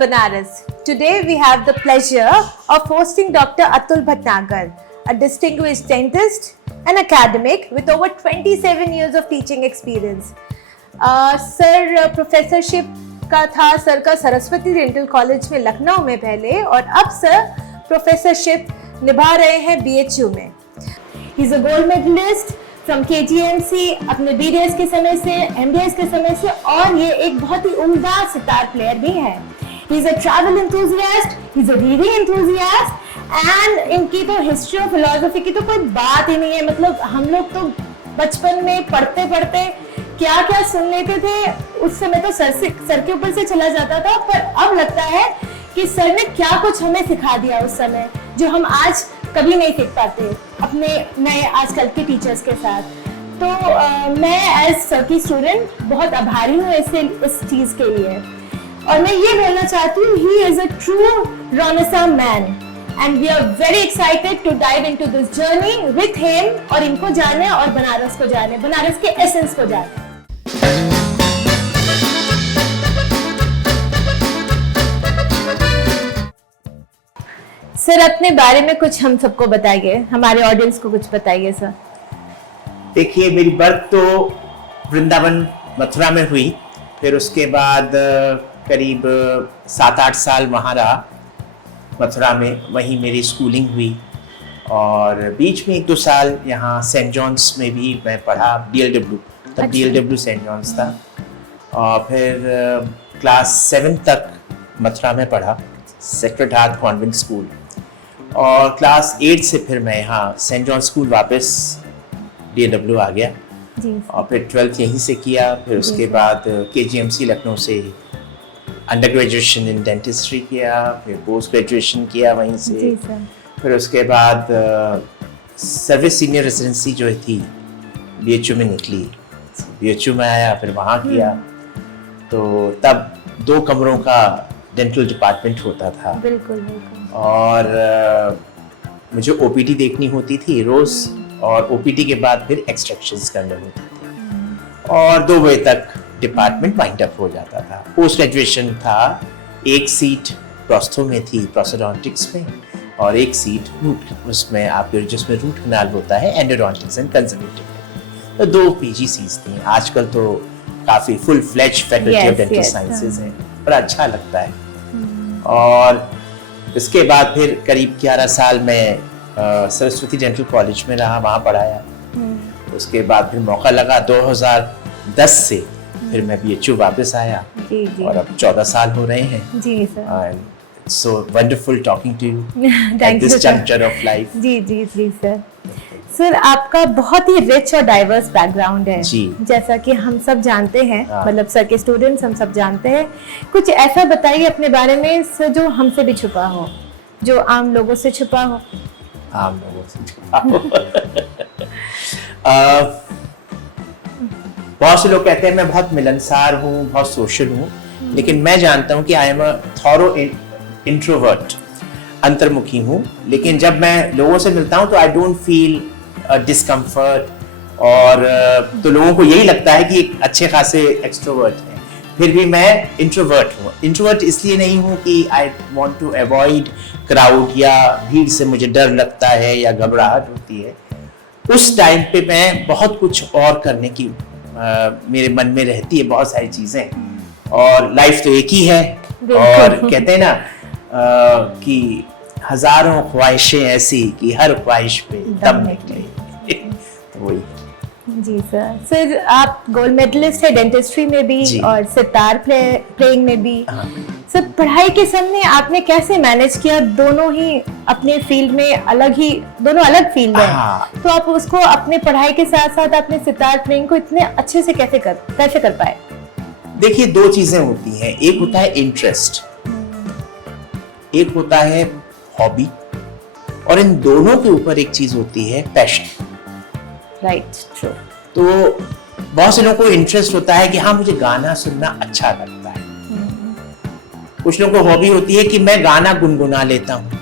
Banaras. Today we have the pleasure of hosting Dr. Atul Bhatnagar, a distinguished dentist and academic with over 27 years of teaching experience. Sir professorship का था sir का Saraswati dental college में लखनऊ में पहले, और अब sir professorship निभा रहे हैं BHU में. He is a gold medalist from KGMC अपने BDS के समय से, MDS के समय से, और ये एक बहुत ही उम्दा सितार प्लेयर भी है. ही is a travel enthusiast, he is a reading enthusiast, and इनकी तो हिस्ट्री और फिलोसफी की तो कोई बात ही नहीं है. मतलब हम लोग तो बचपन में पढ़ते पढ़ते क्या क्या सुन लेते थे, उस समय तो सर के ऊपर से चला जाता था, पर अब लगता है कि सर ने क्या कुछ हमें सिखा दिया उस समय, जो हम आज कभी नहीं सीख पाते अपने नए आजकल के टीचर्स के साथ. तो मैं एज सर की स्टूडेंट बहुत आभारी हूँ इस चीज के लिए, और मैं ये बोलना चाहती हूँ, ही is a true renaissance man and we are very excited to dive into this journey with him, और इनको जाने और बनारस को जाने, बनारस के एसेंस को जाने. सर अपने बारे में कुछ हम सबको बताइए, हमारे ऑडियंस को कुछ बताइए सर. देखिए, मेरी बर्थ तो वृंदावन मथुरा में हुई, फिर उसके बाद करीब 7-8 साल वहाँ रहा मथुरा में, वहीं मेरी स्कूलिंग हुई, और बीच में 1-2 साल यहाँ सेंट जॉन्स में भी मैं पढ़ा, DLW, तब DLW सेंट जॉन्स था, और फिर क्लास 7 तक मथुरा में पढ़ा, सेक्रेड हार्ट कॉन्वेंट स्कूल, और क्लास 8 से फिर मैं यहाँ सेंट जॉन स्कूल वापस DLW आ गया जी. और फिर 12th यहीं से किया, फिर उसके बाद KGMC लखनऊ से अंडर ग्रेजुएशन इन डेंटिस्ट्री किया, फिर पोस्ट ग्रेजुएशन किया वहीं से जी, फिर उसके बाद सर्विस सीनियर रेजिडेंसी जो थी BHU में निकली, BHU में आया, फिर वहाँ किया. तो तब 2 कमरों का डेंटल डिपार्टमेंट होता था. बिल्कुल बिल्कुल. और मुझे OPD देखनी होती थी रोज, और OPD के बाद फिर एक्सट्रैक्शंस करने होते थे, और 2 बजे तक डिपार्टमेंट वाइंड अप हो जाता था. पोस्ट ग्रेजुएशन था, 1 सीट प्रोस्थो में थी, प्रोस्थोडोंटिक्स में, और 1 सीट रूट उसमें आपके जिसमें रूट कनाल होता है, एंडोडोंटिक्स एंड कंजर्वेटिव. तो 2 PGCs थी. आजकल तो काफी full fledged faculty of dental sciences है, बड़ा अच्छा लगता है. और इसके बाद फिर करीब 11 साल में सरस्वती डेंटल कॉलेज में रहा, वहाँ पढ़ाया. उसके बाद फिर मौका लगा 2010 से फिर मैं BHU वापस आया जी, जी. और अब 14 साल हो रहे हैं जी sir. So wonderful talking to you at this juncture of life. जी जी जी सर. सर आपका बहुत ही रिच और डाइवर्स बैकग्राउंड है जी. जैसा कि हम सब जानते हैं, मतलब सर के स्टूडेंट्स हम सब जानते हैं. कुछ ऐसा बताइए अपने बारे में सर जो हमसे भी छुपा हो, जो आम लोगों से छुपा हो. आम लोगों से छुपा हो बहुत से लोग कहते हैं मैं बहुत मिलनसार हूँ, बहुत सोशल हूँ, लेकिन मैं जानता हूँ कि I am a thorough introvert, अंतर्मुखी हूँ. लेकिन जब मैं लोगों से मिलता हूँ तो आई डोंट फील डिस्कम्फर्ट, और तो लोगों को यही लगता है कि अच्छे खासे एक्सट्रोवर्ट हैं. फिर भी मैं इंट्रोवर्ट हूँ. इंट्रोवर्ट इसलिए नहीं हूँ कि I want to avoid crowd, या भीड़ से मुझे डर लगता है या घबराहट होती है. उस टाइम पे मैं बहुत कुछ और करने की मेरे मन में रहती है, बहुत सारी चीजें, और लाइफ तो एक ही है, और कहते हैं ना कि हजारों ख्वाहिशें ऐसी कि हर ख्वाहिश पे दम निकले. तो वही जी सर. सर आप गोल्ड मेडलिस्ट है डेंटिस्ट्री में भी और सितार प्लेइंग में भी. सर पढ़ाई के समय आपने कैसे मैनेज किया, दोनों ही अपने फील्ड में दोनों अलग फील्ड है, तो आप उसको अपने पढ़ाई के साथ साथ अपने सितार प्लेइंग को इतने अच्छे से कैसे कर पाए? देखिए, 2 चीजें होती हैं. एक होता है इंटरेस्ट, एक होता है हॉबी, और इन दोनों के ऊपर एक चीज होती है पैशन. Right, true. तो बहुत से लोगों को इंटरेस्ट होता है कि हाँ मुझे गाना सुनना अच्छा लगता है. कुछ लोगों को हॉबी होती है कि मैं गाना गुनगुना लेता हूँ.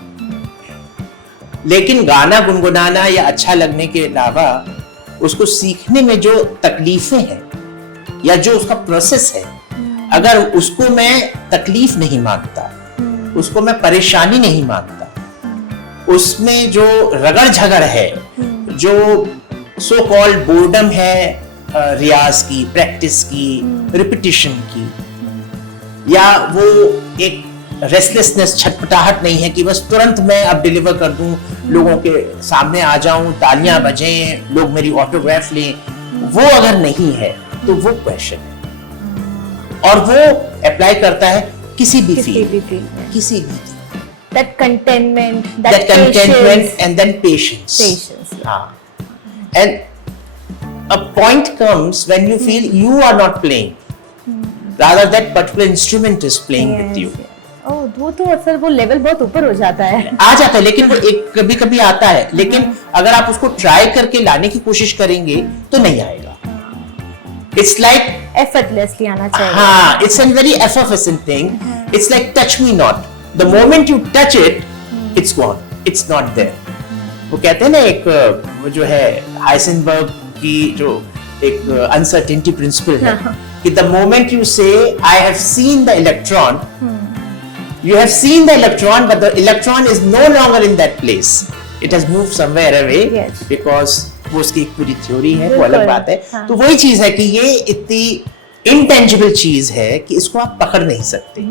लेकिन गाना गुनगुनाना या अच्छा लगने के अलावा उसको सीखने में जो तकलीफें हैं या जो उसका प्रोसेस है, अगर उसको मैं तकलीफ नहीं मानता, उसको मैं परेशानी नहीं मानता। उसमें जो रगड़ झगड़ है, जो सो कॉल्ड बोर्डम है रियाज की, प्रैक्टिस की, रिपीटिशन की, या वो एक रेस्टलेसनेस, छटपटाहट नहीं है कि बस तुरंत मैं अब डिलीवर कर दूं, लोगों के सामने आ जाऊं, तालियां बजें, लोग मेरी ऑटोग्राफ लें, वो अगर नहीं है तो वो क्वेश्चन है। और वो अप्लाई करता है किसी भी फील्ड, किसी भी that contentment, that contentment and then patience. And a point comes when you feel you are not playing, rather that particular instrument is playing with you. वो तो असल वो लेवल बहुत ऊपर हो जाता है, आ जाता है, लेकिन वो एक कभी कभी आता है, लेकिन अगर आप उसको ट्राई करके लाने की कोशिश करेंगे तो नहीं आएगा। It's like effortlessly आना चाहिए। हाँ, it's a very effervescent thing. It's like touch me not. The moment you touch it, it's gone. It's not there. वो कहते हैं ना, एक वो जो है हाइसेनबर्ग की जो एक uncertainty principle है, कि the moment you say I have seen the electron, you have seen the electron, but the electron is no longer in that place. It has moved somewhere away, yes. because वो उसकी एक पूरी theory है, वो अलग बात है। हाँ. तो वही चीज है कि ये इतनी intangible चीज है कि इसको आप पकड़ नहीं सकते।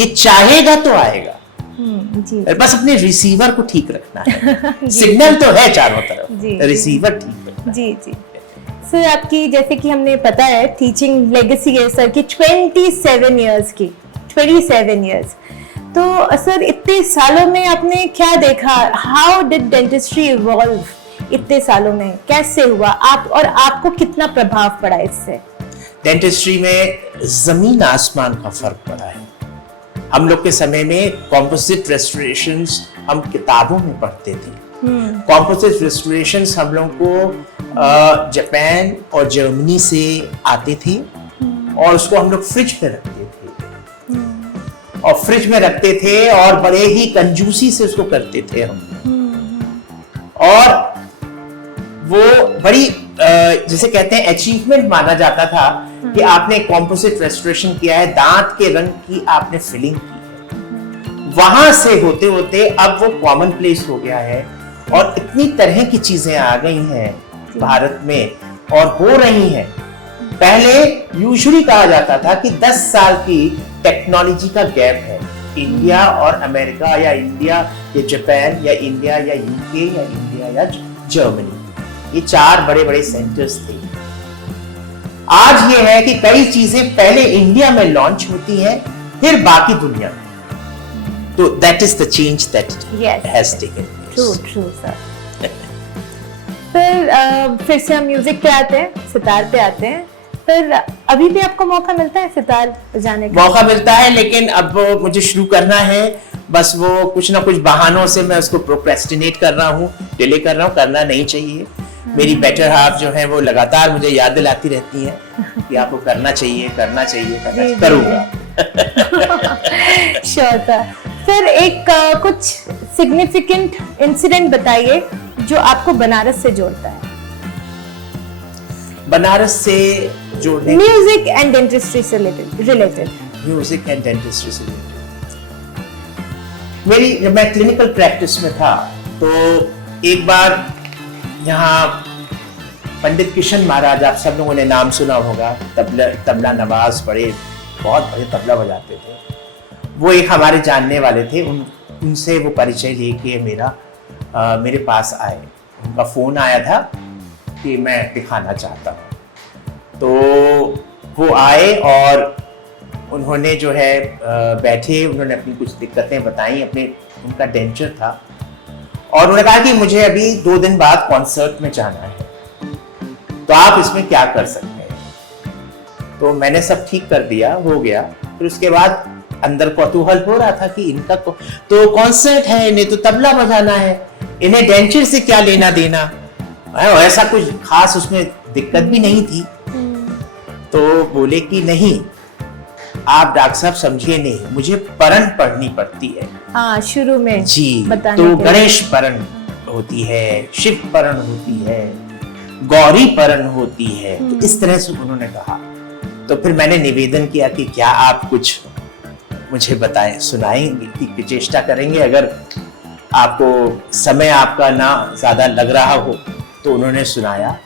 ये चाहेगा तो आएगा, जी। बस अपने रिसीवर को ठीक रखना है। सिग्नल तो है चारों तरफ, रिसीवर ठीक रखना। जी जी। सर आपकी, जैसे कि हमने पता है, टीचिंग लेगेसी है सर की 27 इयर्स की, 27 इयर्स। तो सर इतने सालों में आपने क्या देखा? हाउ डिड डेंटिस्ट्री इवॉल्व इतने सालों में, कैसे हुआ आप, और आपको कितना प्रभाव पड़ा इससे? डेंटिस्ट्री में जमीन आसमान का फर्क पड़ा है। हम लोग के समय में कॉम्पोजिट रेस्टोरेशंस हम किताबों में पढ़ते थे। कॉम्पोजिट रेस्टोरेशंस हम लोग को जापान और जर्मनी से आते थे, और उसको हम लोग फ्रिज में रखते थे, और फ्रिज में रखते थे और बड़े ही कंजूसी से उसको करते थे हम। और वो बड़ी जैसे कहते हैं अचीवमेंट माना जाता था कि आपने कॉम्पोजिट रेस्टोरेशन किया है, दांत के रंग की आपने फिलिंग की है। वहां से होते होते अब वो कॉमन प्लेस हो गया है, और इतनी तरह की चीजें आ गई हैं भारत में और हो रही हैं। पहले यूजुअली कहा जाता था कि 10 साल की टेक्नोलॉजी का गैप है इंडिया और अमेरिका, या इंडिया या जापान, या इंडिया या यूके, या इंडिया या जर्मनी। ये 4 बड़े बड़े सेंटर्स थे। आज ये है कि कई चीजें पहले इंडिया में लॉन्च होती हैं, फिर बाकी दुनिया में। तो that is the change that has taken place. True sir. फिर से हम म्यूजिक पे आते हैं, सितार पे आते हैं। फिर अभी भी आपको मौका मिलता है सितार बजाने का? मौका मिलता है, लेकिन अब मुझे शुरू करना है। बस वो कुछ ना कुछ बहानों से मैं उसको प्रोक्रेस्टिनेट कर रहा हूँ, डिले कर रहा हूँ। करना नहीं चाहिए। मेरी बेटर हाफ जो है वो लगातार मुझे याद दिलाती रहती है कि आपको करना चाहिए, करना चाहिए, करूँगा। Sure sir. फिर एक कुछ सिग्निफिकेंट इंसिडेंट बताइए जो आपको बनारस से जोड़ता है। बनारस से जोड़ने, म्यूजिक एंड डेंटिस्ट्री से रिलेटेड। म्यूजिक एंड डेंटिस्ट्री से रिलेटेड मेरी, जब मैं क्लिनिकल प्रैक्टिस में था तो एक बार यहाँ पंडित किशन महाराज, आप सब लोगों ने नाम सुना होगा, तबला नवाज, बहुत बड़े तबला बजाते थे। वो एक हमारे जानने वाले थे, उनसे वो परिचय लेके मेरे पास आए। उनका फोन आया था कि मैं दिखाना चाहता हूँ। तो वो आए और उन्होंने जो है बैठे, उन्होंने अपनी कुछ दिक्कतें बताई, उनका डेंचर था, और उन्होंने कहा कि मुझे अभी 2 दिन बाद कॉन्सर्ट में जाना है, तो आप इसमें क्या कर सकते हैं। तो मैंने सब ठीक कर दिया, हो गया। फिर उसके बाद अंदर कौतूहल हो रहा था कि इनका तो कॉन्सर्ट है, इन्हें तो तबला बजाना है, इन्हें डेंचर से क्या लेना देना। ऐसा कुछ खास उसमें दिक्कत भी नहीं थी। तो बोले कि नहीं, आप डॉक्टर साहब समझिए नहीं, मुझे परन पढ़नी पड़ती है। हाँ, शुरू में जी। तो गणेश परन होती है, शिव परन होती है, गौरी परन होती है। तो इस तरह से उन्होंने कहा। तो फिर मैंने निवेदन किया कि क्या आप कुछ मुझे बताएं, सुनाएंगे कि चेष्टा करेंगे। अगर आपको समय आपका ना ज़्यादा लग रहा हो तो उन्होंने सुनाया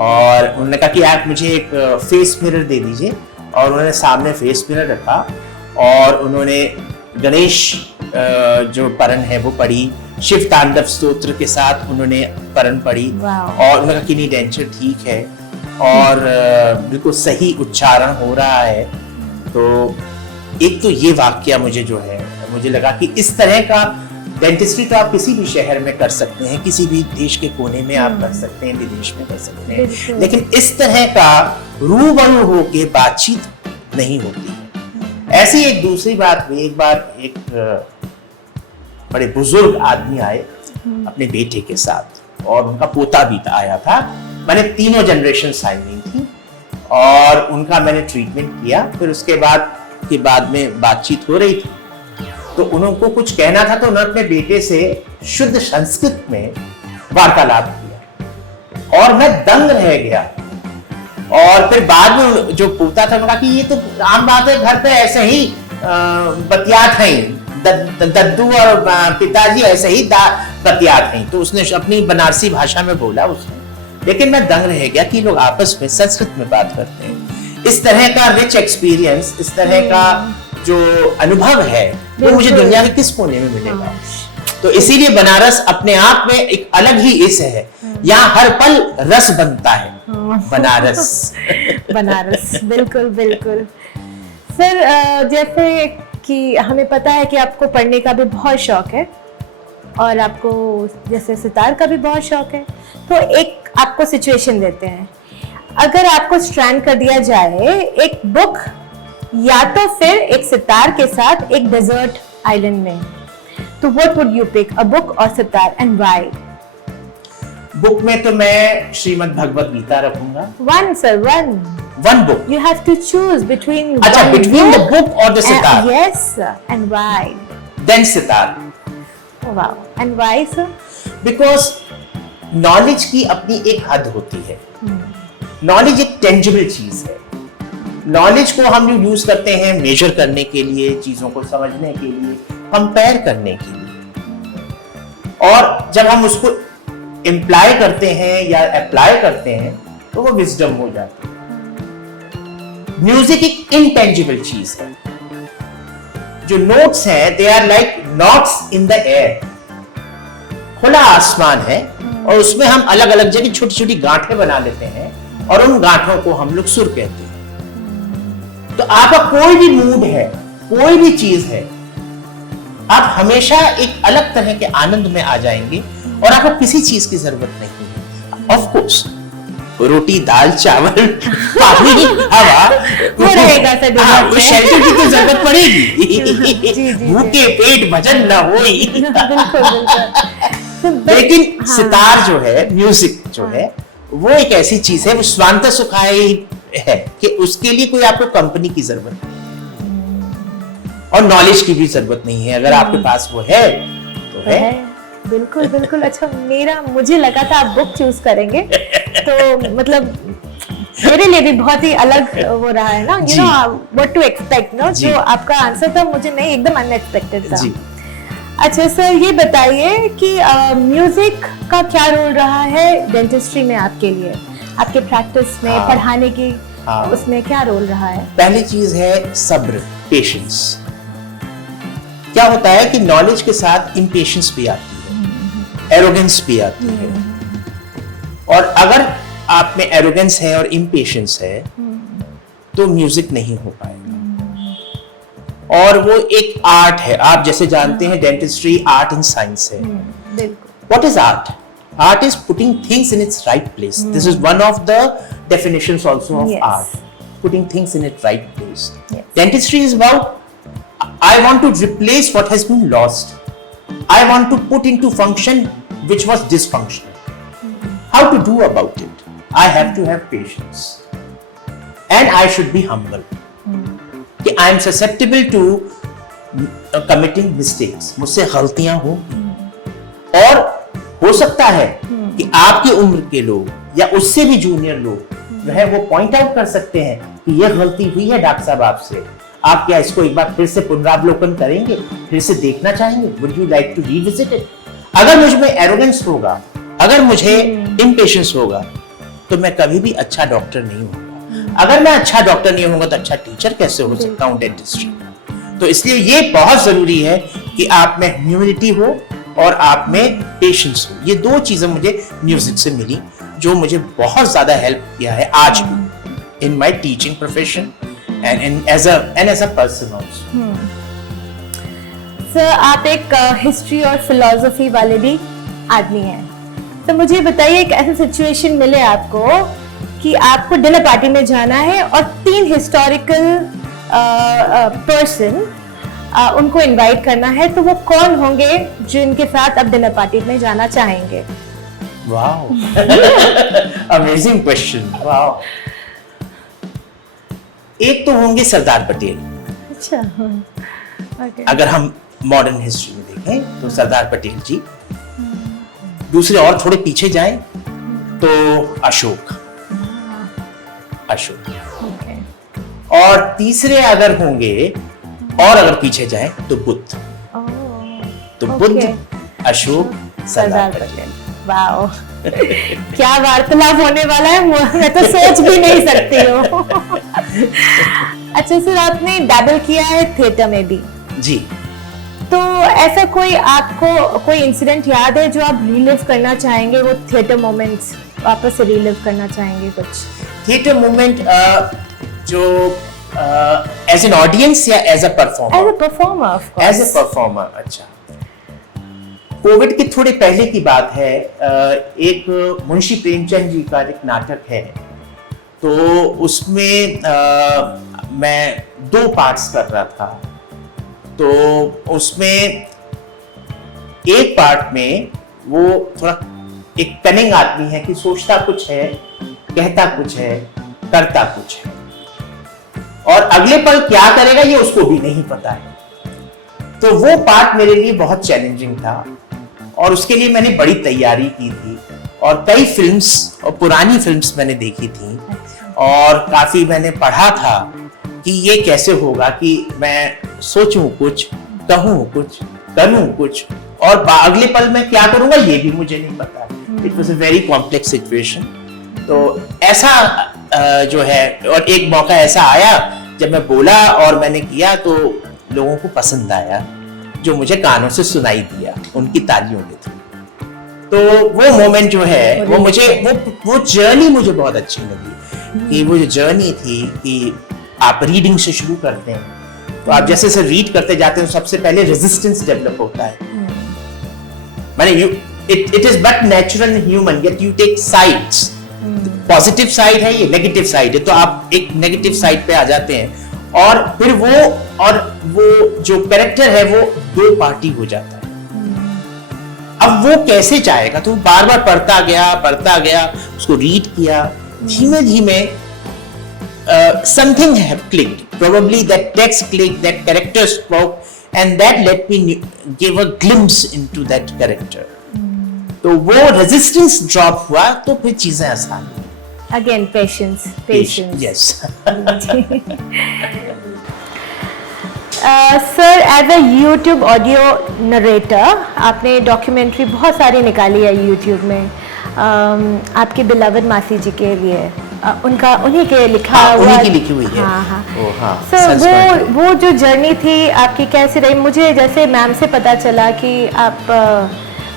और उन्होंने कहा कि आप मुझे एक फेस मिरर दे दीजिए, और उन्होंने सामने फेस मिरर रखा और उन्होंने गणेश जो परन है वो पढ़ी, शिव तांडव स्तोत्र के साथ उन्होंने परन पढ़ी और उन्होंने कहा कि नहीं डेंचर ठीक है और बिल्कुल सही उच्चारण हो रहा है। तो एक तो ये वाक्य मुझे जो है मुझे लगा कि इस तरह का डेंटिस्ट्री तो आप किसी भी शहर में कर सकते हैं, किसी भी देश के कोने में आप कर सकते हैं, विदेश में कर सकते हैं, लेकिन इस तरह का रूबरू होके बातचीत नहीं होती है। ऐसी एक दूसरी बात हुई, एक बार एक बड़े बुजुर्ग आदमी आए अपने बेटे के साथ और उनका पोता भी आया था। मैंने तीनों जनरेशन आई हुई थी और उनका मैंने ट्रीटमेंट किया। फिर उसके बाद में बातचीत हो रही थी तो उनको कुछ कहना था, तो उन्होंने अपने बेटे से शुद्ध संस्कृत में वार्तालाप किया और मैं दंग रह गया। और फिर बाद में जो पोता था उन्होंने कहा कि ये तो आम बात है, घर पे ऐसे ही बतियात हैं, दद्दू और पिताजी ऐसे ही बतियात हैं। तो उसने अपनी बनारसी भाषा में बोला उसने, लेकिन मैं दंग रह गया कि लोग आपस में संस्कृत में बात करते हैं। इस तरह का रिच एक्सपीरियंस, इस तरह का जो अनुभव है वो मुझे दुनिया के किस कोने में मिलेगा। तो इसीलिए बनारस अपने आप में एक अलग ही इस है, यहाँ हर पल रस बनता है। बनारस बनारस बिल्कुल बिल्कुल। सर जैसे कि हमें पता है कि आपको पढ़ने का भी बहुत शौक है और आपको जैसे सितार का भी बहुत शौक है, तो एक आपको सिचुएशन देते हैं, अगर आपको स्ट्रैंड कर दिया जाए एक बुक या तो फिर एक सितार के साथ एक डेजर्ट आइलैंड में, तो what would you pick, a book और सितार, एंड व्हाई? बुक में तो मैं श्रीमद् भगवत गीता रखूंगा। One sir, one book. You have to choose between अच्छा, between the book or the sitar? Yes, sir. And why? Then sitar. Oh, wow. And why, sir? Because knowledge की अपनी एक हद होती है। Knowledge एक tangible चीज है। Knowledge को हम यूज करते हैं मेजर करने के लिए, चीजों को समझने के लिए, कंपेयर करने के लिए, और जब हम उसको इम्प्लाई करते हैं या अप्लाई करते हैं तो वो विजडम हो जाती है। म्यूजिक एक इनटेंजिबल चीज है। जो नोट्स हैं they are like knots in the air. खुला आसमान है और उसमें हम अलग अलग जगह छोटी छोटी गांठें बना लेते हैं और उन गांठों को हम लोग सुर कहते हैं। तो आपका कोई भी मूड है, कोई भी चीज है, आप हमेशा एक अलग तरह के आनंद में आ जाएंगे और आपको किसी चीज की जरूरत नहीं है। ऑफ कोर्स रोटी, दाल, चावल, पानी, हवा वो रहेगा सर, उस शेल्टर की तो जरूरत पड़ेगी। भूखे पेट भजन न होई। लेकिन सितार जो है, म्यूजिक जो है, वो एक ऐसी चीज है, वो स्वांत सुखाई है कि उसके लिए कोई आपको कंपनी की जरूरत नहीं और नॉलेज की भी जरूरत नहीं है। अगर आपके पास वो है तो है। बिल्कुल बिल्कुल। अच्छा, मुझे लगा था आप बुक चूज करेंगे, तो मतलब मेरे लिए भी बहुत ही अलग वो रहा है ना, you know what to expect, no, जो आपका आंसर था मुझे नहीं, एकदम अनएक्सपेक्टेड था। अच्छा सर, ये बताइए कि म्यूजिक का क्या रोल रहा है डेंटिस्ट्री में आपके लिए, आपके प्रैक्टिस में, पढ़ाने की उसमें क्या रोल रहा है? पहली चीज है सब्र, पेशेंस। क्या होता है कि नॉलेज के साथ इम्पेशेंस भी आती है, एरोगेंस भी आती है, और अगर आप में एरोगेंस है और इम्पेशेंस है तो म्यूजिक नहीं हो पाएगा। और वो एक आर्ट है, आप जैसे जानते हैं डेंटिस्ट्री आर्ट एंड साइंस है। What is art? Art is putting things in its right place. This is one of the definitions also of art. Putting things in its right place. Dentistry is about, I want to replace what has been lost. I want to put into function which was dysfunctional. How to do about it? I have to have patience. And I should be humble. I am susceptible to committing mistakes. मुझसे गलतियां हो, और हो सकता है कि आपकी उम्र के लोग या उससे भी जूनियर लोग जो है वो पॉइंट आउट कर सकते हैं कि यह गलती हुई है डॉक्टर साहब आपसे, आप क्या इसको एक बार फिर से पुनरावलोकन करेंगे, फिर से देखना चाहेंगे? Would you like to revisit it? अगर मुझ में एरोगेंस होगा, अगर मुझे इम्पेशेंस होगा, तो मैं कभी भी अच्छा डॉक्टर नहीं होऊंगा। अगर मैं अच्छा डॉक्टर नहीं होऊंगा तो अच्छा टीचर कैसे हो सकता हूँ डेंटिस्ट्री में? तो इसलिए ये बहुत जरूरी है कि आप में ह्यूमिलिटी हो और आप में पेशेंस हो। ये दो चीजें मुझे म्यूजिक से मिली, जो मुझे बहुत ज्यादा हेल्प किया है आज भी in my teaching profession and as a person also. Sir, आप एक हिस्ट्री और फिलॉसफी वाले भी आदमी हैं, तो मुझे बताइए एक ऐसी सिचुएशन मिले आपको कि आपको डिनर पार्टी में जाना है और 3 हिस्टोरिकल पर्सन उनको इनवाइट करना है, तो वो कौन होंगे जिनके साथ आप डिनर पार्टी में जाना चाहेंगे? Wow, amazing question. वाओ, एक तो होंगे सरदार पटेल। अच्छा, okay. अगर हम मॉडर्न हिस्ट्री में देखें तो सरदार पटेल जी। दूसरे और थोड़े पीछे जाएं तो अशोक। Okay. और तीसरे अगर होंगे और अगर पीछे जाएं तो बुद्ध। Oh, तो okay. बुद्ध, अशोक, सरदार पटेल। वाओ, क्या वार्तालाप होने वाला है, मैं तो सोच भी नहीं सकती हूँ। अच्छा सर, आपने डैबल किया है थिएटर में भी जी। तो ऐसा कोई आपको कोई इंसिडेंट याद है जो आप रिलीव करना चाहेंगे? वो थिएटर मोमेंट्स वापस से रिलीव करना चाहेंगे कुछ? थिएटर मोमेंट जो एज एन ऑडियंस या as a performer? As a performer, of course. As a performer. अच्छा, कोविड के थोड़े पहले की बात है। एक मुंशी प्रेमचंद जी का एक नाटक है, तो उसमें मैं 2 पार्ट्स कर रहा था। तो उसमें एक पार्ट में वो थोड़ा एक कनिंग आदमी है कि सोचता कुछ है, कहता कुछ है, करता कुछ है, और अगले पल क्या करेगा ये उसको भी नहीं पता है। तो वो पार्ट मेरे लिए बहुत चैलेंजिंग था और उसके लिए मैंने बड़ी तैयारी की थी और कई फिल्म्स और पुरानी फिल्म्स मैंने देखी थी और काफी मैंने पढ़ा था कि ये कैसे होगा कि मैं सोचूं कुछ, कहूं कुछ, करूं कुछ और अगले पल मैं क्या करूंगा ये भी मुझे नहीं पता। It was a very complex situation. तो ऐसा जो है, और एक मौका ऐसा आया जब मैं बोला और मैंने किया तो लोगों को पसंद आया, जो मुझे कानों से सुनाई दिया उनकी तालियों के थ्रू। तो वो मोमेंट जो है वो मुझे वो जर्नी मुझे बहुत अच्छी लगी कि वो जो जर्नी थी कि आप रीडिंग से शुरू करते हैं, तो आप जैसे रीड करते जाते हैं सबसे पहले रेजिस्टेंस डेवलप होता है। माने it is but natural human, yet you take sides। Positive side है ये, नेगेटिव साइड है, तो आप एक नेगेटिव साइड पे आ जाते हैं और फिर वो जो कैरेक्टर है वो 2 पार्टी हो जाता है। अब वो कैसे चाहेगा, तो बार बार पढ़ता गया, उसको रीड किया, धीमे धीमे something have clicked, probably that text clicked, that character spoke, and that let me give a glimpse into that character। तो वो रेजिस्टेंस ड्रॉप हुआ तो फिर चीजें आसान हुई। Again patience. Yes. Sir, as a YouTube audio narrator आपने documentary बहुत सारी निकाली है यूट्यूब में, आपके बिलवड मासी जी के लिए, उन्हीं के लिखा हुआ, उन्हीं की लिखी हुई है। हाँ। सर, वो जो जर्नी थी आपकी कैसी रही? मुझे जैसे मैम से पता चला कि आप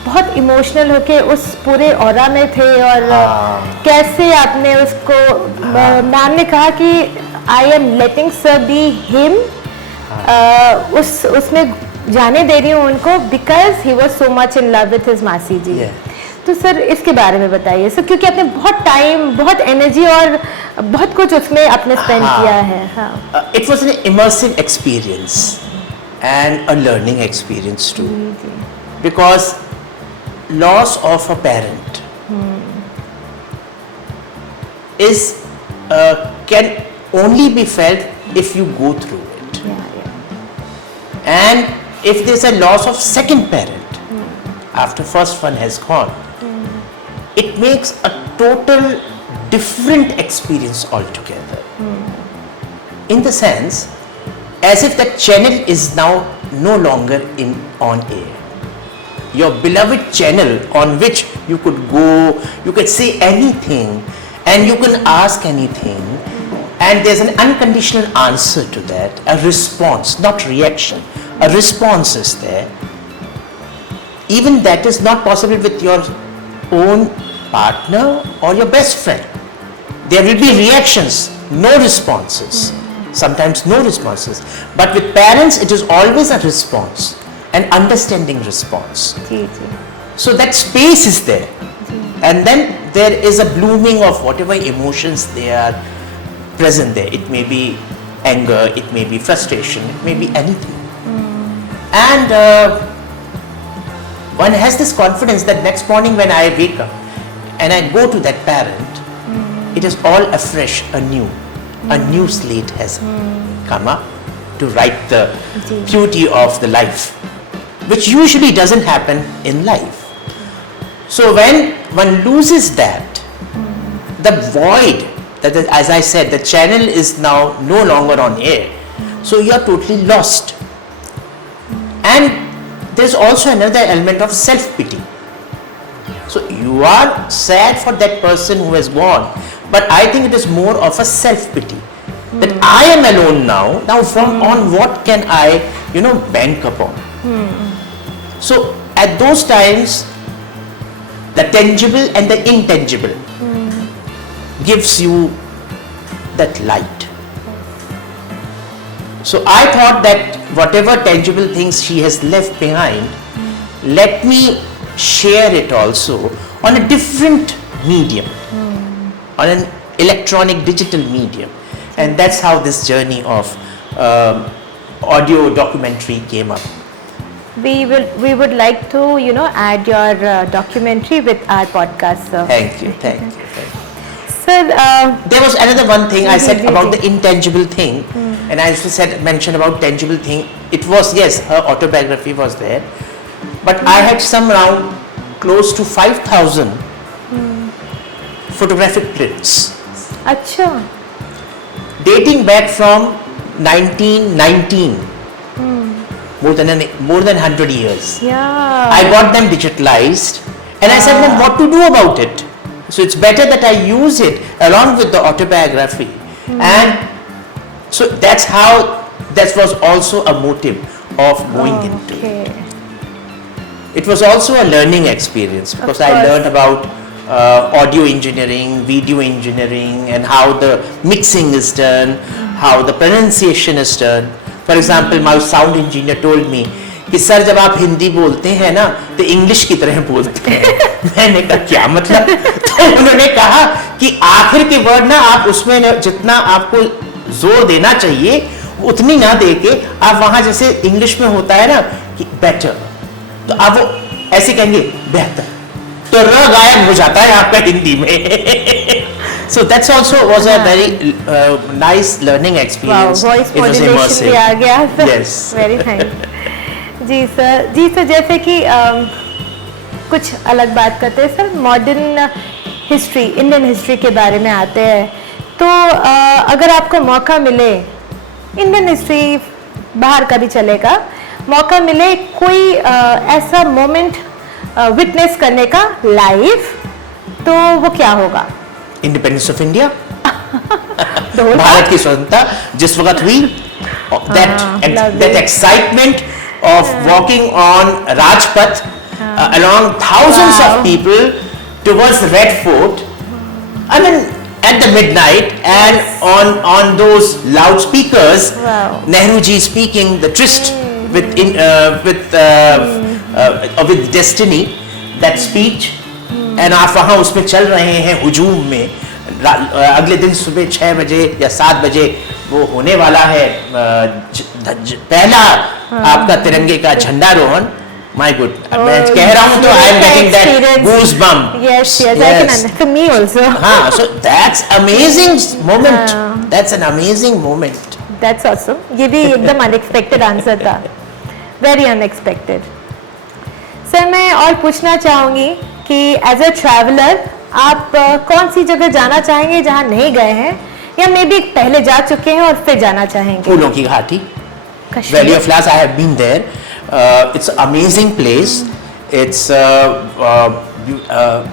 बहुत इमोशनल होके उस पूरे ऑरा में थे और कैसे आपने उसको, मैम ने कहा कि I am letting sir be him, उसमें जाने दे रही हूँ उनको because he was so much in love with his मासी जी। तो सर इसके बारे में बताइए सर, क्योंकि आपने बहुत टाइम, बहुत एनर्जी और बहुत कुछ उसमें आपने स्पेंड किया है। It was an immersive experience and a learning experience too, because loss of a parent is can only be felt if you go through it, and if there's a loss of second parent after first one has gone, it makes a total different experience altogether, in the sense as if that channel is now no longer on air. Your beloved channel on which you could go, you could say anything, and you can ask anything, and there's an unconditional answer to that, a response, not reaction, a response is there. Even that is not possible with your own partner or your best friend. There will be reactions, no responses, sometimes no responses, but with parents it is always a response, an understanding response. जी जी So that space is there, and then there is a blooming of whatever emotions they are present there. It may be anger, it may be frustration, it may be anything. And one has this confidence that next morning when I wake up and I go to that parent, it is all afresh, anew. A new slate has come up to write the beauty of the life, which usually doesn't happen in life. So when one loses that, the void, that is, as I said, the channel is now no longer on air, so you are totally lost. And there's also another element of self-pity. So you are sad for that person who has gone, but I think it is more of a self-pity, that I am alone now from on what can I bank upon. So at those times, the tangible and the intangible gives you that light. So I thought that whatever tangible things she has left behind, let me share it also on a different medium, on an electronic digital medium, and that's how this journey of audio documentary came up. we would like to add your documentary with our podcast, sir. Thank you. Sir, There was another one thing I said जी, about जी. the intangible thing, and I also mentioned about tangible thing. It was, yes, her autobiography was there, but I had some around close to 5,000 photographic prints अच्छा dating back from 1919, more than 100 years. yeah I got them digitalized, and I said, "Then what to do about it?" So it's better that I use it along with the autobiography, and so that was also a motive of going into it. okay It was also a learning experience because I course. learned about audio engineering, video engineering, and how the mixing is done, how the pronunciation is done. For example, my sound engineer told me कि sir जब आप हिंदी बोलते हैं ना तो English की तरह बोलते हैं। मैंने कहा क्या मतलब? तो उन्होंने कहा कि आखिर के वर्ड ना आप उसमें जितना आपको जोर देना चाहिए उतनी ना देके आप वहां जैसे इंग्लिश में होता है ना कि बेटर, तो आप वो ऐसे कहेंगे बेहतर, तो र गायब हो जाता है आपका हिंदी में। So that's also was a very nice learning wow experience. voice It was modulation भी immersive. आ गया sir. Yes. very nice जी सर जैसे कि कुछ अलग बात करते हैं sir, modern history, Indian history के बारे में आते हैं, तो अगर आपको मौका मिले, इंडियन हिस्ट्री बाहर का भी चलेगा, मौका मिले कोई ऐसा मोमेंट विटनेस करने का लाइव, तो वो क्या होगा? इंडिपेंडेंस ऑफ इंडिया, तो भारत की स्वतंत्रता जिस वक्त हुई, that excitement of walking on Rajpath along thousands of people towards the Red Fort, I mean at the midnight, and on those loudspeakers, Wow. Nehru ji speaking the tryst with destiny, that speech, and आप वहाँ उसमें चल रहे हैं हुजूम में, अगले दिन सुबह 6 बजे या 7 बजे वो होने वाला है पहला आपका तिरंगे का झंडारोहण। माय गुड, मैं कह रहा हूँ तो I am getting that goose bump. yes I can understand, for me also. हाँ, so that's amazing moment, that's an amazing moment. That's awesome. ये भी एकदम अनएक्सपेक्टेड आंसर था, वेरी अनएक्सपेक्टेड। सर मैं और पूछना चाहूँगी कि एज अ ट्रैवलर आप कौन सी जगह जाना चाहेंगे जहाँ नहीं गए हैं, या मे बी पहले जा चुके हैं और फिर जाना चाहेंगे? फूलों की घाटी, Kashmir. Valley of Flowers, I have been there. It's amazing place. It's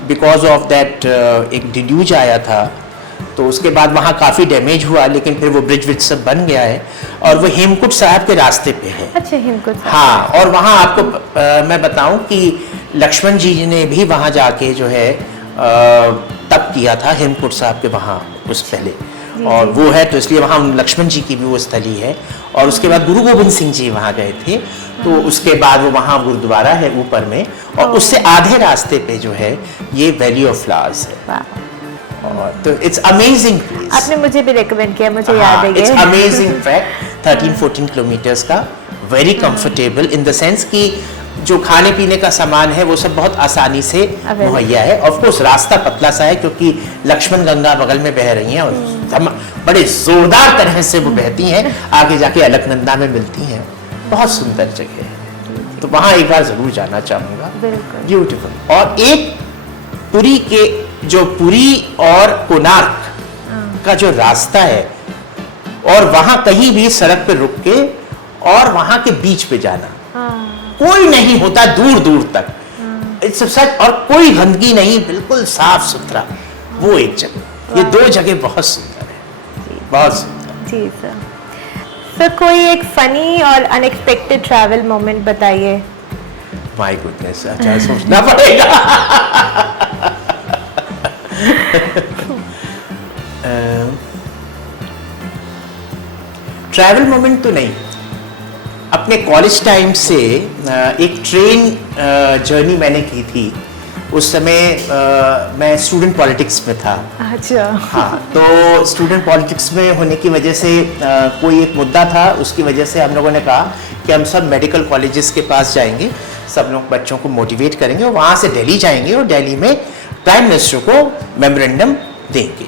because of that एक डिल्यूज आया था, तो उसके बाद वहाँ काफ़ी डैमेज हुआ, लेकिन फिर वो ब्रिज विज सब बन गया है और वो हेमकुट साहब के रास्ते पे है। अच्छा, हेमकुट साहब। हाँ, और वहाँ आपको मैं बताऊं कि लक्ष्मण जी ने भी वहाँ जाके जो है तप किया था हेमकुट साहब के वहाँ उस पहले, और वो है तो इसलिए वहाँ लक्ष्मण जी की भी वो स्थली है। और उसके बाद गुरु गोविंद सिंह जी वहाँ गए थे, तो उसके बाद वो वहाँ गुरुद्वारा है ऊपर में, और उससे आधे रास्ते पे जो है ये वैली ऑफ फ्लावर्स है। और तो इट्स अमेजिंग प्लेस। आपने मुझे भी रेकमेंड किया, मुझे याद है ये। इट्स अमेजिंग ट्रैक, 13-14 किलोमीटर्स का, very comfortable in the sense कि जो खाने पीने का सामान है वो सब बहुत आसानी से मुहैया है। ऑफ कोर्स रास्ता पतला सा है क्योंकि लक्ष्मण गंगा बगल में बह रही हैं और बड़े जोरदार तरह से वो बहती हैं, आगे जाके अलकनंदा में मिलती हैं। बहुत सुंदर जगह है, तो वहाँ एक बार जरूर जाना चाहूँगा। ब्यूटीफुल। और एक पुरी के जो पुरी और कोणार्क का जो रास्ता है, और वहाँ कहीं भी सड़क पे रुक के और वहाँ के बीच पे जाना, कोई नहीं होता दूर दूर तक, इट्स सच, और कोई गंदगी नहीं, बिल्कुल साफ सुथरा, वो एक जगह। ये दो जगह बहुत सुंदर है, बहुत सुंदर। जी सर। सर कोई एक फनी और अनएक्सपेक्टेड ट्रैवल मोमेंट बताइए। माय गुडनेस, अच्छा सोचना पड़ेगा। ट्रैवल मोमेंट तो नहीं, अपने कॉलेज टाइम से एक ट्रेन जर्नी मैंने की थी। उस समय मैं स्टूडेंट पॉलिटिक्स में था। अच्छा। हाँ, तो स्टूडेंट पॉलिटिक्स में होने की वजह से कोई एक मुद्दा था, उसकी वजह से हम लोगों ने कहा कि हम सब मेडिकल कॉलेजेस के पास जाएंगे, सब लोग बच्चों को मोटिवेट करेंगे, और वहाँ से दिल्ली जाएंगे और दिल्ली में प्राइम मिनिस्टर को मेमोरेंडम देंगे।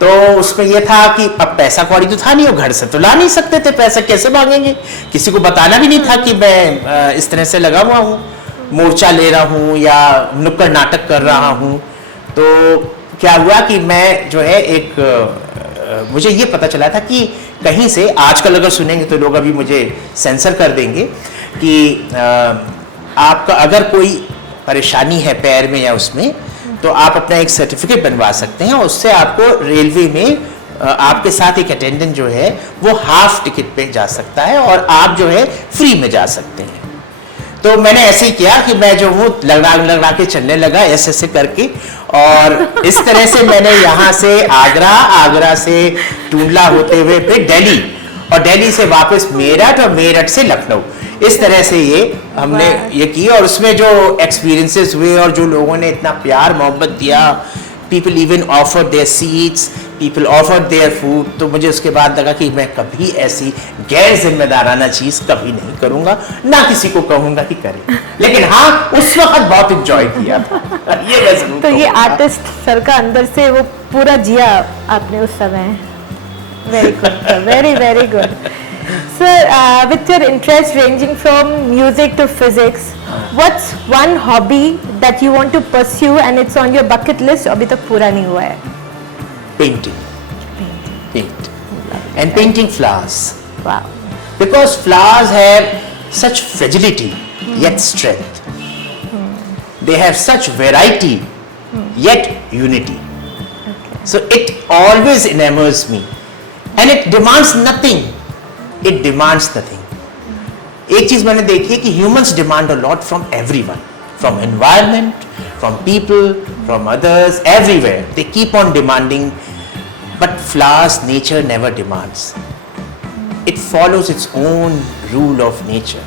तो उसमें यह था कि अब पैसा कौड़ी तो था नहीं, और घर से तो ला नहीं सकते थे, पैसा कैसे मांगेंगे, किसी को बताना भी नहीं था कि मैं इस तरह से लगा हुआ हूँ, मोर्चा ले रहा हूँ या नुक्कड़ नाटक कर रहा हूँ। तो क्या हुआ कि मैं जो है एक मुझे ये पता चला था कि कहीं से, आजकल अगर सुनेंगे तो लोग अभी मुझे सेंसर कर देंगे, कि आपका अगर कोई परेशानी है पैर में या उसमें, तो आप अपना एक सर्टिफिकेट बनवा सकते हैं, उससे आपको रेलवे में आपके साथ एक अटेंडेंट जो है वो हाफ टिकट पे जा सकता है और आप जो है फ्री में जा सकते हैं। तो मैंने ऐसे ही किया कि मैं जो हूँ लगड़ा के चलने लगा ऐसे करके, और इस तरह से मैंने यहाँ से आगरा से टूंडला होते हुए फिर दिल्ली, और दिल्ली से वापस मेरठ, और मेरठ से लखनऊ, इस तरह से ये हमने ये की। और उसमें जो एक्सपीरियंसेस हुए और जो लोगों ने इतना प्यार मोहब्बत दिया, people even offer there seats, people offer their food, तो मुझे उसके बाद लगा कि मैं कभी ऐसी गैर जिम्मेदाराना चीज़ कभी नहीं करूँगा, ना किसी को कहूँगा कि करें। लेकिन हाँ, उस वक्त बहुत इंजॉय किया था, ये मैं जरूर तो ये आर्टिस्ट सर का अंदर से वो पूरा जिया आपने उस समय। Very good, very very good. Sir, with your interest ranging from music to physics, what's one hobby that you want to pursue and it's on your bucket list अभी तक पूरा नहीं हुआ है? Painting. And painting flowers. Wow. Because flowers have such fragility yet strength. They have such variety yet unity. So it always enamors me, and it demands nothing. It demands nothing. एक चीज मैंने देखी है कि humans demand a lot from everyone, from environment, from people, from others, everywhere. They keep on demanding, but flowers, nature never demands. It follows its own rule of nature.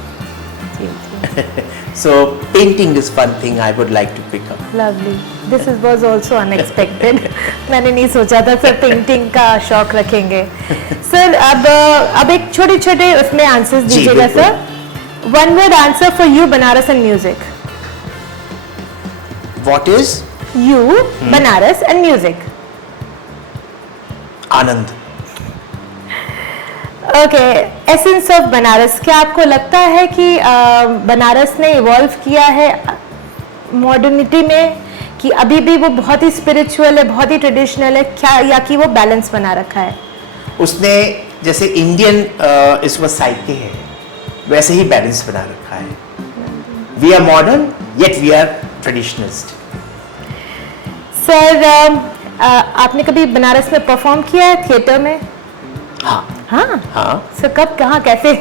So painting is one thing I would like to pick up. Lovely. This was also unexpected. मैंने नहीं सोचा था sir painting का शौक रखेंगे। Sir अब एक छोटे छोटे उसमें आंसर्स दीजिएगा sir. One word answer for you, Banaras and music. What is? You, Banaras and music. Anand. Okay, essence of Banaras, क्या आपको लगता है कि बनारस ने इवॉल्व किया है मॉडर्निटी में, कि अभी भी वो बहुत ही स्पिरिचुअल है, बहुत ही ट्रेडिशनल है क्या, या कि वो बैलेंस बना रखा है? उसने जैसे इंडियन इस वक्त साइके है वैसे ही बैलेंस बना रखा है। We are modern yet we are traditionalist. Sir आपने कभी बनारस में परफॉर्म किया है थिएटर में? हाँ हाँ हाँ। सर कब, कहाँ, कैसे?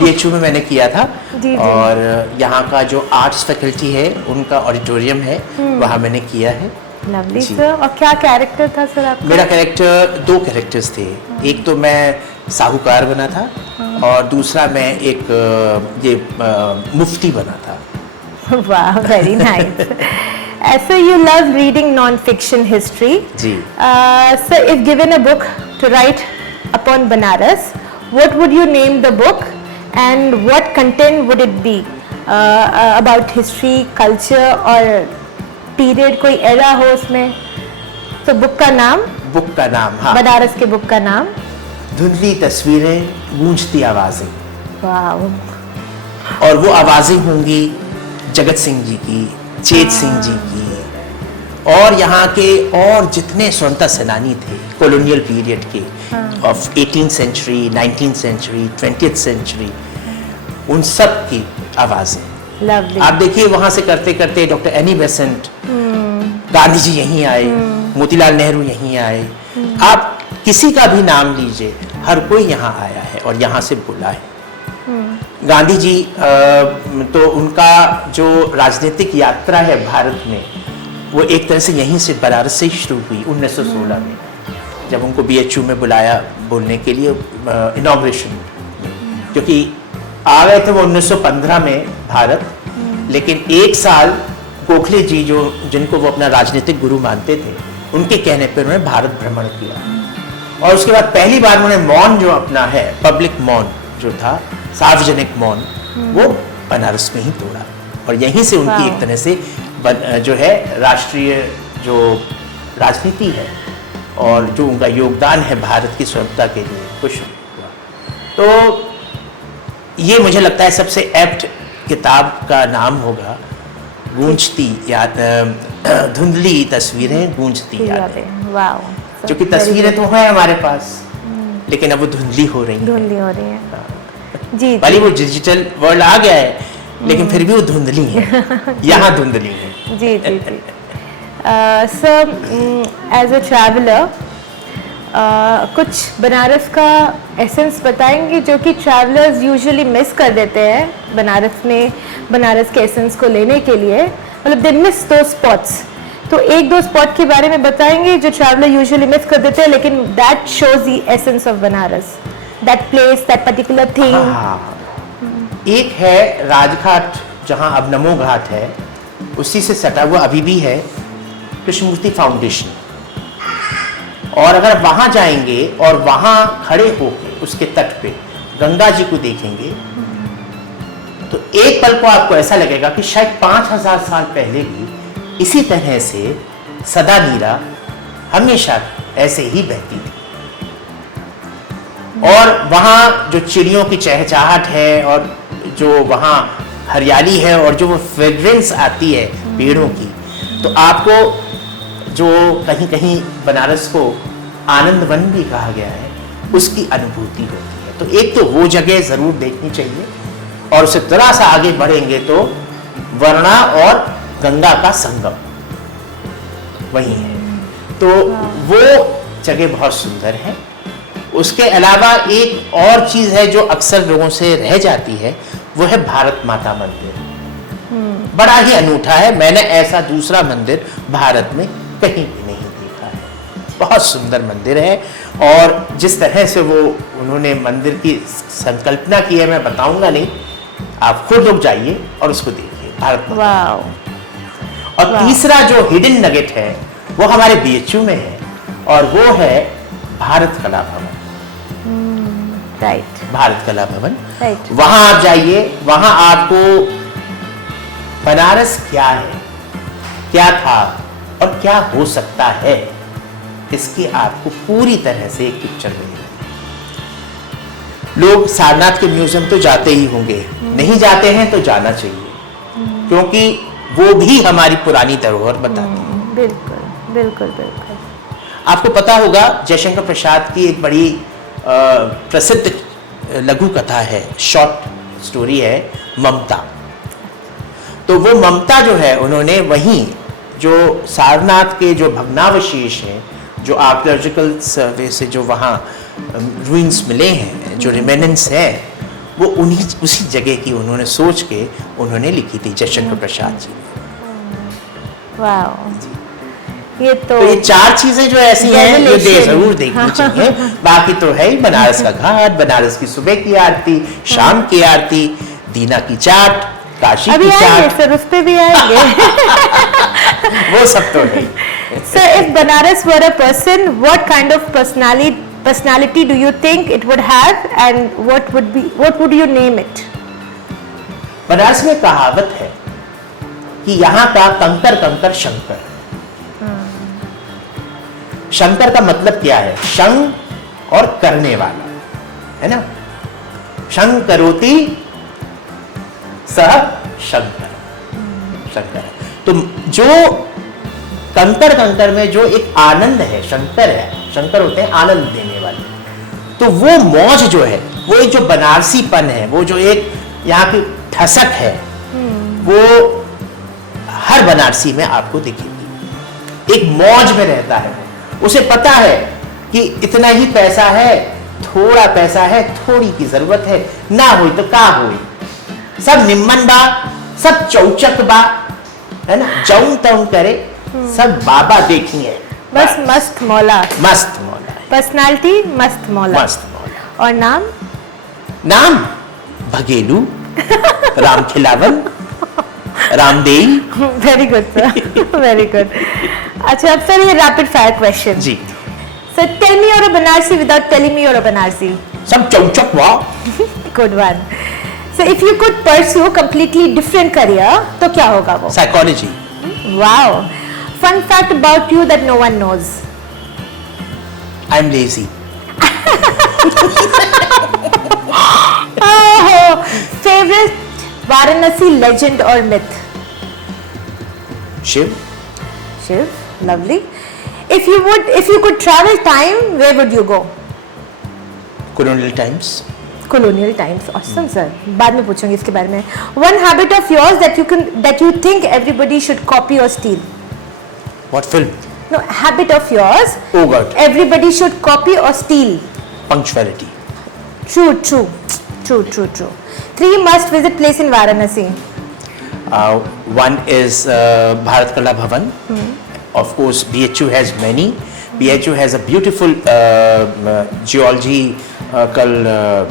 BHU में मैंने किया था। जी। और यहाँ का जो आर्ट्स फैकल्टी है उनका ऑडिटोरियम है, वहाँ मैंने किया है। Lovely sir. और क्या कैरेक्टर था सर आपका? मेरा कैरेक्टर, 2 कैरेक्टर्स थे। एक तो मैं साहूकार बना था और दूसरा मैं एक ये मुफ्ती बना था। Wow, very nice. So you love reading non-fiction history. Ji. So if given a book to write upon Banaras, what would you name the book and what content would it be? About history, culture और period, कोई era हो उसमें? तो book का नाम? Book का नाम, हाँ, बनारस के बुक का नाम? धुंधली तस्वीरें, गूंजती आवाजें। वाह। और वो आवाजें होंगी जगत सिंह जी की, चेत सिंह जी की, और यहाँ के और जितने स्वतंत्रता सेनानी थे कॉलोनियल पीरियड के, of 18th century, 19th century, 20th century, उन सब की आवाजें। Lovely. आप देखिए वहां से करते करते doctor Annie Besant, Gandhi ji यहीं आए, मोतीलाल नेहरू यहीं आए। आप किसी का भी नाम लीजिए, हर कोई यहाँ आया है और यहाँ से बोला है। गांधी जी तो उनका जो राजनीतिक यात्रा है भारत में, वो एक तरह से यहीं से बनारस से शुरू हुई 1916 में, जब उनको BHU में बुलाया बोलने के लिए इनॉग्रेशन, क्योंकि आ गए थे वो 1915 में भारत, लेकिन 1 साल गोखले जी जो जिनको वो अपना राजनीतिक गुरु मानते थे, उनके कहने पर उन्होंने भारत भ्रमण किया और उसके बाद पहली बार उन्होंने मौन जो अपना है, पब्लिक मौन जो था, सार्वजनिक मौन, वो बनारस में ही तोड़ा और यहीं से उनकी एक तरह से जो है राष्ट्रीय जो राजनीति है और जो उनका योगदान है भारत की स्वतंत्रता के लिए, वो शुरू हुआ। तो ये मुझे लगता है सबसे एप्ट किताब का नाम होगा, गूंजती याद, धुंधली तस्वीरें, गूंजती यादें। वाह। क्योंकि तस्वीरें तो हैं हमारे पास, लेकिन अब वो धुंधली हो रही हैं। धुंधली हो रही है। जी। भले वो डिजिटल वर्ल्ड आ गया है, लेकिन फिर भी वो धुंधली है। यहाँ धुंधली है। जी जी जी। सर एज अ ट्रैवलर कुछ बनारस का एसेंस बताएंगे जो कि ट्रैवलर्स यूजुअली मिस कर देते हैं बनारस में, बनारस के एसेंस को लेने के लिए, मतलब दे मिस दो स्पॉट्स। तो 1-2 स्पॉट के बारे में बताएंगे जो ट्रैवलर यूजुअली मिस कर देते हैं, लेकिन that shows the essence of Banaras, that place, that particular thing. एक है राजघाट, जहाँ अब नमो घाट है, उसी से सटा हुआ अभी भी है कृष्णमूर्ति फाउंडेशन, और अगर वहाँ जाएंगे और वहाँ खड़े होकर उसके तट पे गंगा जी को देखेंगे तो एक पल को आपको ऐसा लगेगा कि शायद 5000 साल पहले भी इसी तरह से सदा नीरा हमेशा ऐसे ही बहती थी। और वहाँ जो चिड़ियों की चहचहाट है और जो वहाँ हरियाली है और जो वो फ्रेग्रेंस आती है पेड़ों की, तो आपको जो कहीं कहीं बनारस को आनंद वन भी कहा गया है, उसकी अनुभूति होती है। तो एक तो वो जगह जरूर देखनी चाहिए, और उससे थोड़ा सा आगे बढ़ेंगे तो वरना और गंगा का संगम वही है, तो वो जगह बहुत सुंदर है। उसके अलावा एक और चीज है जो अक्सर लोगों से रह जाती है, वो है भारत माता मंदिर। बड़ा ही अनूठा है, मैंने ऐसा दूसरा मंदिर भारत में कहीं भी नहीं देखा है। बहुत सुंदर मंदिर है, और जिस तरह से वो उन्होंने मंदिर की संकल्पना की है मैं बताऊंगा नहीं, आप खुद लोग जाइए और उसको देखिए, भारत माता। और तीसरा जो हिडन नगेट है वो हमारे BHU में है, और वो है भारत कला भवन। राइट, भारत कला भवन। राइट। वहां आप जाइए, वहां आपको बनारस क्या है, क्या था और क्या हो सकता है, इसकी आपको पूरी तरह से एक पिक्चर मिलेगी। लोग सारनाथ के म्यूजियम तो जाते ही होंगे, नहीं जाते हैं तो जाना चाहिए, क्योंकि वो भी हमारी पुरानी धरोहर बताती है। बिल्कुल बिल्कुल बिल्कुल। आपको पता होगा जयशंकर प्रसाद की एक बड़ी प्रसिद्ध लघु कथा है, शॉर्ट स्टोरी है ममता। तो वो ममता जो है उन्होंने वहीं जो सारनाथ के जो भग्नावशेष हैं, जो आर्कियोलॉजिकल सर्वे से जो वहाँ रूइंस मिले हैं, जो रिमेनेंस है, वो उन्हीं उसी जगह की उन्होंने सोच के उन्होंने लिखी थी जयशंकर प्रसाद जी ने। वाह, ये तो ये 4 चीजें जो ऐसी हैं जो Revelation। जरूर देखनी चाहिए। बाकी तो है ही बनारस का घाट, बनारस की सुबह की आरती, शाम की आरती, दीना की चाट, काशी अभी की आएंगे चाट, सर, उस पे भी आएंगे। वो सब तो है। So if Banaras were a person, what kind of personality do you think it would have, and what would you name it? Banaras में कहावत है कि यहाँ का कंकर कंकर शंकर। शंकर का मतलब क्या है? शंक और करने वाला, है ना? शंक करोति सह शंकर, शंकर। तो जो कंकर कंकर में जो एक आनंद है, शंकर है, शंकर होते हैं आनंद देने वाले। तो वो मौज जो है, वो एक जो बनारसीपन है, वो जो एक यहाँ की ठसक है, वो हर बनारसी में आपको दिखेगी। एक मौज में रहता है, उसे पता है कि इतना ही पैसा है, थोड़ा पैसा है, थोड़ी की जरूरत है, ना हुई तो का हुई, सब निम्मन बा, सब चौचक बा, है ना? जौन तौन करे, सब बाबा देखिए, बस मस्त मौला, मस्त मौला, पर्सनालिटी मस्त मौला, मस्त मौला। और नाम नाम Bhagelu, Ram Khilawan, Ramdei. Very good sir, very good. अच्छा, अब सर ये रैपिड फायर क्वेश्चन। जी। Sir tell me you're a Banarsi without telling me you're a Banarsi. सब चौचक वाह। Good one. So if you could pursue completely different career, तो क्या होगा वो? Psychology. Wow. Fun fact about you that no one knows. I am lazy. Oh, favorite Varanasi legend or myth? Shiv. Shiv, lovely. If you could travel time, where would you go? colonial times. Colonial times, awesome sir. बाद में पूछूंगी इसके बारे में. One habit of yours that you think everybody should copy or steal. What film? No, habit of yours. Oh God. Everybody should copy or steal. Punctuality. True. 3 must visit place in Varanasi. One is Bharat Kala Bhavan. Of course, BHU has many. BHU has a beautiful geological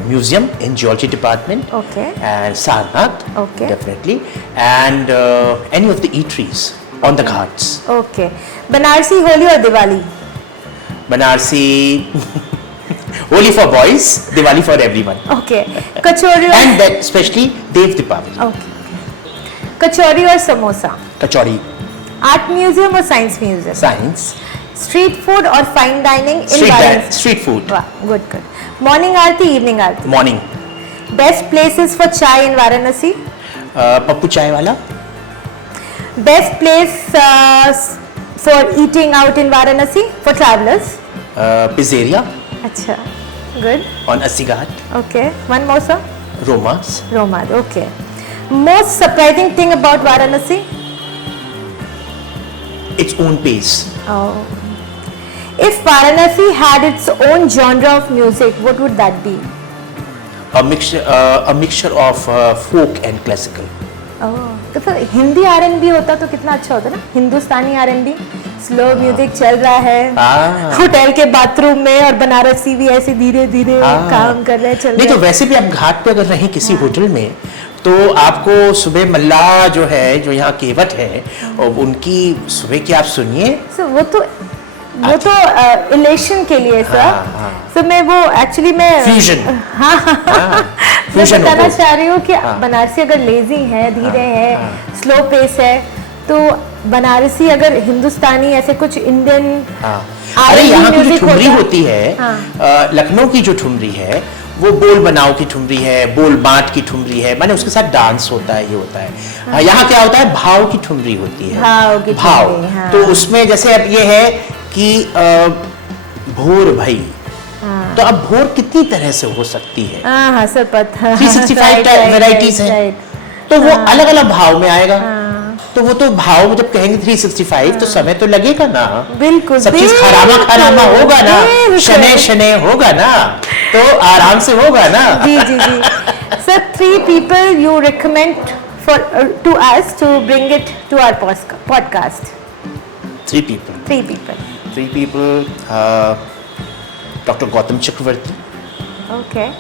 museum in geology department. Okay. And Sarnath. Okay. Definitely. And any of the eateries on the ghats. Okay. Banarsi Holi or Diwali? Banarsi Holi for boys, Diwali for everyone. Okay. Kachori or And that especially Dev Deepavali. okay. Kachori or samosa? Kachori. Art museum or science museum? Science. Street food or fine dining in Varanasi? Street food. Wow, good. Morning aarti, evening aarti. Morning. Best places for chai in Varanasi? Pappu chai wala. Best place for eating out in Varanasi for travelers? Pizzeria Acha, good. on Assi Ghat. Okay. One more sir? Romas. Romad. Okay. Most surprising thing about Varanasi? Its own pace. Oh. If Varanasi had its own genre of music, what would that be? A mixture of folk and classical. तो फिर Hindi R&B होता तो कितना अच्छा होता ना, हिंदुस्तानी R&B, slow music चल रहा है होटल के बाथरूम में, और बनारसी भी ऐसे धीरे धीरे काम कर रहे चल नहीं रहे। तो वैसे भी आप घाट पे अगर रहें किसी होटल में, तो आपको सुबह मल्ला जो है, जो यहाँ केवट है, और उनकी सुबह की आप सुनिए। So, वो तो इलेक्शन के लिए सर। तो मैं वो एक्चुअली मैं फ्यूजन। मैं बताना चाह रही हूँ कि बनारसी अगर लेजी है, धीरे है, स्लो पेस है, तो बनारसी अगर हिंदुस्तानी ऐसे कुछ इंडियन अरे यहाँ की जो ठुमरी होती है, लखनऊ की जो ठुमरी है, वो बोल बनाओ की ठुमरी है, बोल बांट की ठुमरी है, माने उसके साथ डांस होता है, ये होता है। यहाँ क्या होता है, भाव की ठुमरी होती है। भाव। तो उसमें जैसे अब ये है कि भोर भई, तो अब भोर कितनी तरह से हो सकती है, हाँ सर पता 365 वेराइटीज हैं, तो वो अलग अलग भाव में आएगा। तो वो तो भाव जब कहेंगे 365 तो समय तो लगेगा ना, बिल्कुल सब चीज खरामा होगा ना, शने शने होगा ना, तो आराम से होगा ना। जी जी जी sir, 3 people you recommend for to us to bring it to our podcast. 3 people. 3 people. 3 people. Dr. Gautam Chakravarti. Okay.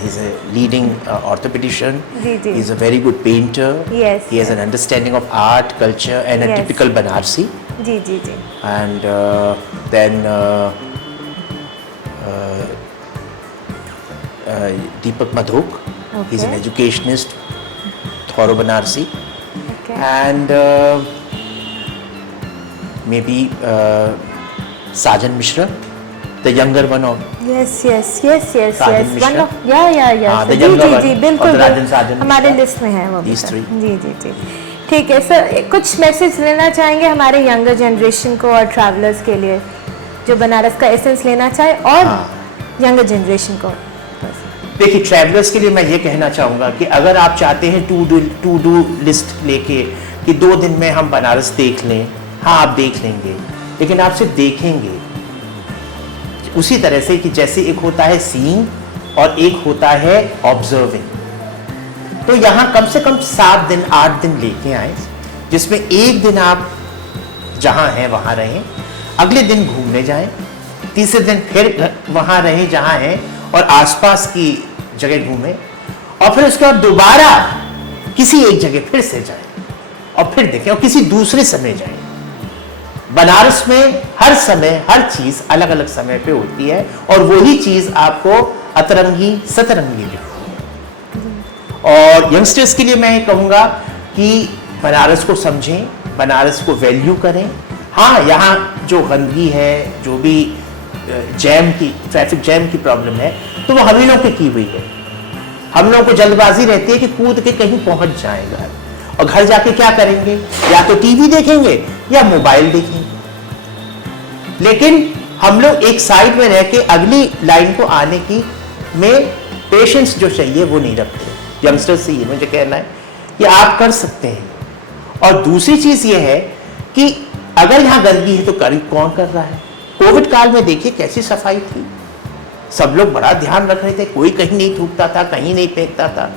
He's a leading orthopedician. जी, जी. He's a very good painter. Yes. He has an understanding of art, culture, and a Yes. typical Banarsi. जी जी जी. And then Deepak Madhok. He's an Okay. educationist, thorough Banarsi. Okay. And maybe Sajan Mishra, the younger one of Yes. Sajan One Mishra. of yeah. हाँ, the जी younger जी one जी of बिल्कुल the Rajan Sajan हमारे Mishra. List में है वो भी These सर। three. जी ठीक है सर, कुछ मैसेज लेना चाहेंगे हमारे यंगर जनरेशन को और ट्रैवलर्स के लिए जो बनारस का एसेंस लेना चाहे, और यंगर जनरेशन को? देखिए, ट्रैवलर्स के लिए मैं ये कहना चाहूँगा कि अगर आप चाहते हैं टू डू लिस्ट लेके कि 2 दिन में हम बनारस देख लें, हाँ आप देख लेंगे, लेकिन आप सिर्फ देखेंगे उसी तरह से कि जैसे एक होता है सीइंग और एक होता है ऑब्जर्विंग। तो यहाँ कम से कम 7 दिन 8 दिन लेके आए, जिसमें एक दिन आप जहाँ हैं वहाँ रहें, अगले दिन घूमने जाएं, तीसरे दिन फिर वहाँ रहें जहाँ हैं और आसपास की जगह घूमें, और फिर उसके बाद दोबारा किसी एक जगह फिर से जाएं और फिर देखें, और किसी दूसरे समय जाएं। बनारस में हर समय हर चीज अलग अलग समय पे होती है, और वही चीज आपको अतरंगी सतरंगी दिखती है। और यंगस्टर्स के लिए मैं ये कहूँगा कि बनारस को समझें, बनारस को वैल्यू करें। हाँ, यहाँ जो गंदगी है, जो भी ट्रैफिक जैम की प्रॉब्लम है, तो वो हम ही लोगों की हुई है। हम लोगों को जल्दबाजी रहती है कि कूद के कहीं पहुंच जाएगा, और घर जाके क्या करेंगे, या तो टीवी देखेंगे या मोबाइल देखेंगे। लेकिन हम लोग एक साइड में रह के अगली लाइन को आने की में पेशेंस जो चाहिए वो नहीं रखते। यंगस्टर्स से ये मुझे कहना है कि आप कर सकते हैं। और दूसरी चीज ये है कि अगर यहाँ गंदगी है तो करीब कौन कर रहा है? कोविड काल में देखिए कैसी सफाई थी, सब लोग बड़ा ध्यान रख रहे थे, कोई कहीं नहीं थूकता था, कहीं नहीं फेंकता था।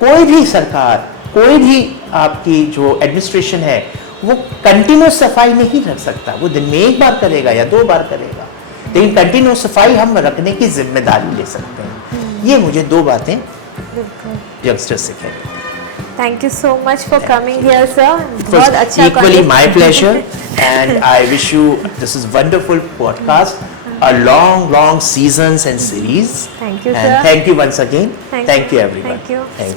कोई भी सरकार, कोई भी आपकी जो एडमिनिस्ट्रेशन है, वो कंटिन्यूस सफाई नहीं रख सकता। वो दिन में 1 बार करेगा या 2 बार करेगा, लेकिन कंटिन्यूस सफाई हम रखने की जिम्मेदारी ले सकते हैं। ये मुझे 2 बातें यंगस्टर्स से कहनी। Thank you so much for coming here sir, बहुत अच्छा। Equally my pleasure, and I wish you this is wonderful podcast, a long seasons and series. Thank you, and sir. thank you once again. Thank you everyone. Thank you.